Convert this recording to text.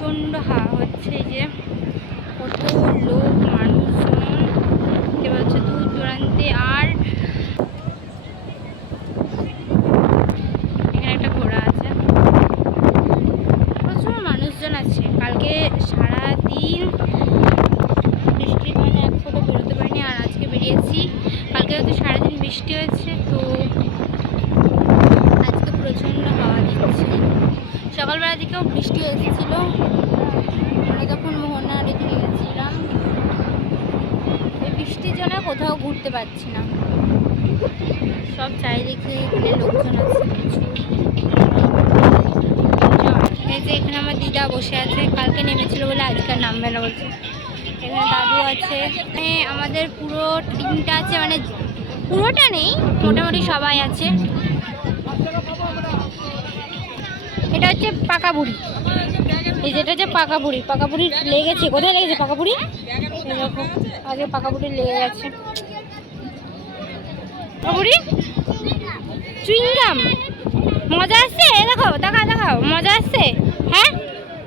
প্রচণ্ড হাওয়া হচ্ছে। এই যে কত লোক মানুষজন দেখতে পাচ্ছ দূর দূরান্তে। আর এখানে একটা ঘোড়া আছে, প্রচুর মানুষজন আছে। কালকে সারাদিন বৃষ্টির মানে এক ফোঁটা বেরোতে পারিনি, আর আজকে বেরিয়েছি। কালকে হয়তো সারাদিন বৃষ্টি হয়েছে, তো আজকে প্রচণ্ড হাওয়া দিচ্ছে। সকালবেলা দিকেও বৃষ্টি এসেছিল, আমরা তখন মোহনার এদিকে গেছিলাম। এই বৃষ্টির জন্য কোথাও ঘুরতে পারছি না, সব চারিদিকে এখানে লোকজন আছে প্রচুর। এই যে এখানে আমার দিদা বসে আছে, কালকে নেমেছিল বলে আজকে আর নামবে না বলছে। এখানে দাদু আছে, এখানে আমাদের পুরো টিমটা আছে, মানে পুরোটা নেই, মোটামুটি সবাই আছে। এটা হচ্ছে পাকা বুড়ি, এই যেটা হচ্ছে পাকা বুড়ি। পাকা বুড়ি লেগেছে, কোথায় লেগেছে পাকা বুড়ি? এরকম আগে পাকা বুড়ি লেগে গেছে। পাকা বুড়ি চুইংগাম মজা আসছে, দেখাও দেখাও দেখাও, মজা আসছে। হ্যাঁ